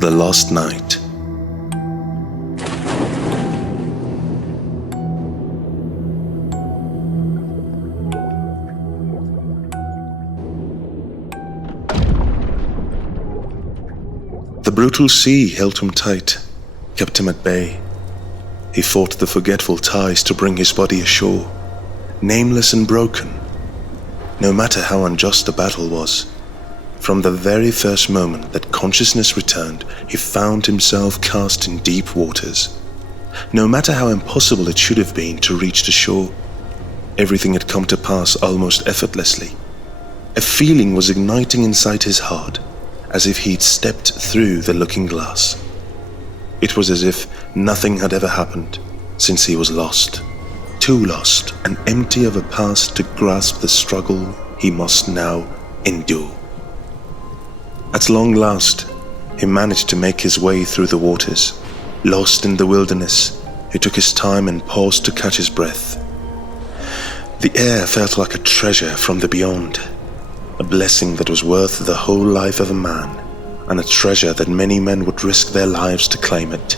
The Lost Night. The brutal sea held him tight, kept him at bay. He fought the forgetful tides to bring his body ashore, nameless and broken. No matter how unjust the battle was, from the very first moment that consciousness returned, he found himself cast in deep waters. No matter how impossible it should have been to reach the shore, everything had come to pass almost effortlessly. A feeling was igniting inside his heart, as if he'd stepped through the looking glass. It was as if nothing had ever happened since he was lost, too lost and empty of a past to grasp the struggle he must now endure. At long last, he managed to make his way through the waters. Lost in the wilderness, he took his time and paused to catch his breath. The air felt like a treasure from the beyond, a blessing that was worth the whole life of a man, and a treasure that many men would risk their lives to claim it.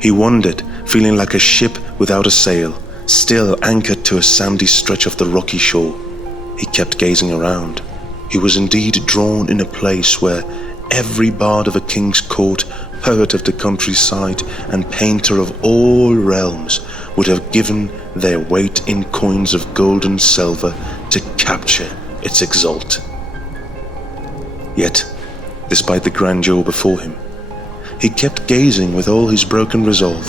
He wandered, feeling like a ship without a sail, still anchored to a sandy stretch of the rocky shore. He kept gazing around. He was indeed drawn in a place where every bard of a king's court, poet of the countryside, and painter of all realms would have given their weight in coins of gold and silver to capture its exalt. Yet, despite the grandeur before him, he kept gazing with all his broken resolve,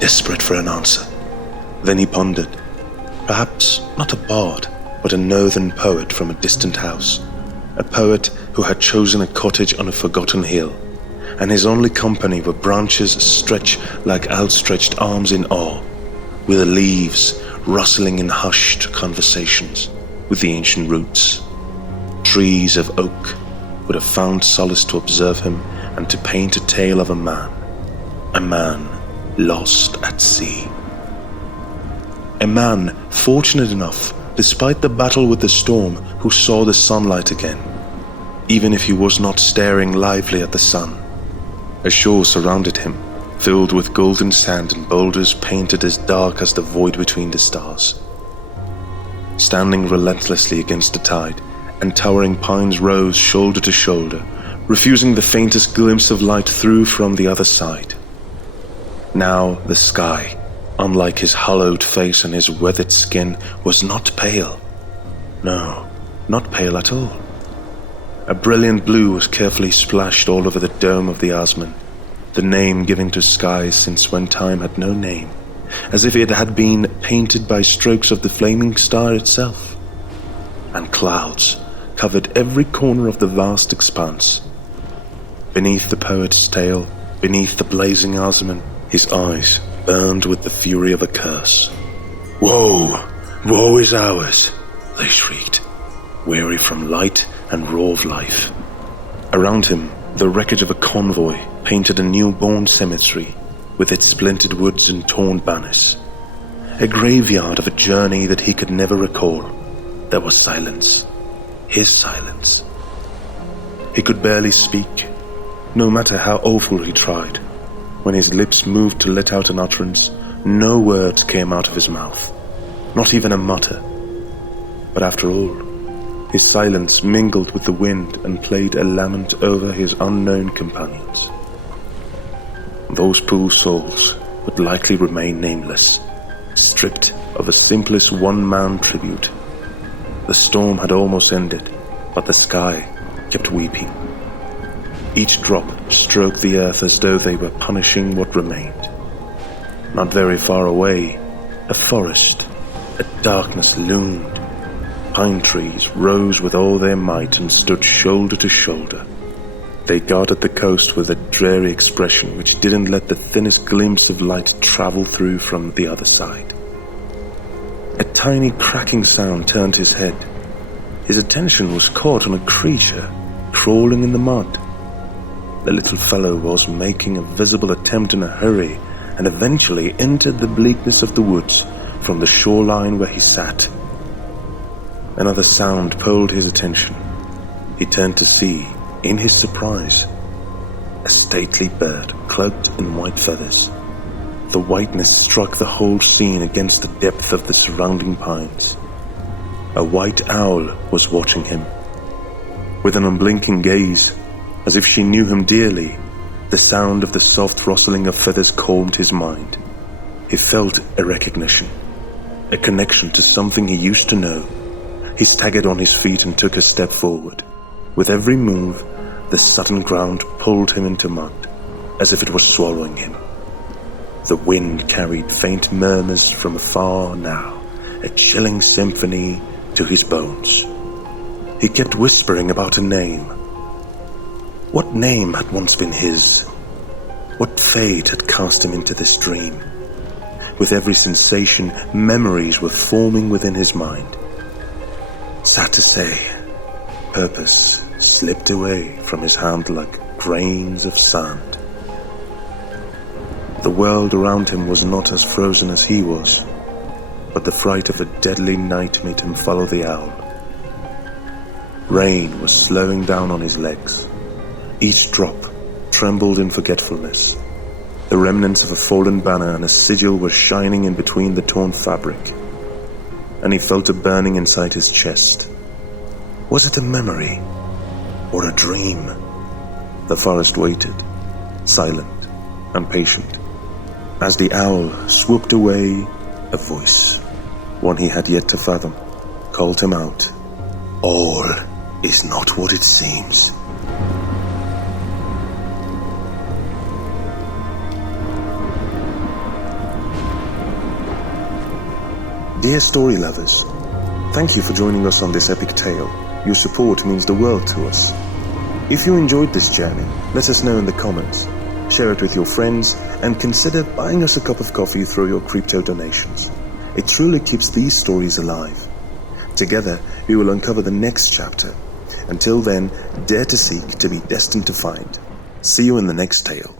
desperate for an answer. Then he pondered, perhaps not a bard, but a northern poet from a distant house, a poet who had chosen a cottage on a forgotten hill, and his only company were branches stretched like outstretched arms in awe, with the leaves rustling in hushed conversations with the ancient roots. Trees of oak would have found solace to observe him and to paint a tale of a man lost at sea. A man fortunate enough, despite the battle with the storm, who saw the sunlight again, even if he was not staring lively at the sun. A shore surrounded him, filled with golden sand and boulders painted as dark as the void between the stars. Standing relentlessly against the tide, and towering pines rose shoulder to shoulder, refusing the faintest glimpse of light through from the other side. Now the sky, unlike his hollowed face and his weathered skin, was not pale. No, not pale at all. A brilliant blue was carefully splashed all over the dome of the Asman, the name given to skies since when time had no name, as if it had been painted by strokes of the flaming star itself. And clouds covered every corner of the vast expanse. Beneath the poet's tale, beneath the blazing Asman, his eyes burned with the fury of a curse. "Woe! Woe is ours!" they shrieked, weary from light and raw of life. Around him, the wreckage of a convoy painted a newborn cemetery with its splintered woods and torn banners. A graveyard of a journey that he could never recall. There was silence. His silence. He could barely speak, no matter how awful he tried. When his lips moved to let out an utterance, no words came out of his mouth, not even a mutter. But after all, his silence mingled with the wind and played a lament over his unknown companions. Those poor souls would likely remain nameless, stripped of the simplest one-man tribute. The storm had almost ended, but the sky kept weeping. Each drop stroked the earth as though they were punishing what remained. Not very far away, a forest, a darkness loomed. Pine trees rose with all their might and stood shoulder to shoulder. They guarded the coast with a dreary expression which didn't let the thinnest glimpse of light travel through from the other side. A tiny cracking sound turned his head. His attention was caught on a creature crawling in the mud. The little fellow was making a visible attempt in a hurry and eventually entered the bleakness of the woods from the shoreline where he sat. Another sound pulled his attention. He turned to see, in his surprise, a stately bird cloaked in white feathers. The whiteness struck the whole scene against the depth of the surrounding pines. A white owl was watching him. With an unblinking gaze, as if she knew him dearly, the sound of the soft rustling of feathers calmed his mind. He felt a recognition, a connection to something he used to know. He staggered on his feet and took a step forward. With every move, the sudden ground pulled him into mud, as if it was swallowing him. The wind carried faint murmurs from afar now, a chilling symphony to his bones. He kept whispering about a name. What name had once been his? What fate had cast him into this dream? With every sensation, memories were forming within his mind. Sad to say, purpose slipped away from his hand like grains of sand. The world around him was not as frozen as he was, but the fright of a deadly night made him follow the owl. Rain was slowing down on his legs. Each drop trembled in forgetfulness. The remnants of a fallen banner and a sigil were shining in between the torn fabric, and he felt a burning inside his chest. Was it a memory or a dream? The forest waited, silent and patient. As the owl swooped away, a voice, one he had yet to fathom, called him out. All is not what it seems. Dear story lovers, thank you for joining us on this epic tale. Your support means the world to us. If you enjoyed this journey, let us know in the comments. Share it with your friends and consider buying us a cup of coffee through your crypto donations. It truly keeps these stories alive. Together, we will uncover the next chapter. Until then, dare to seek to be destined to find. See you in the next tale.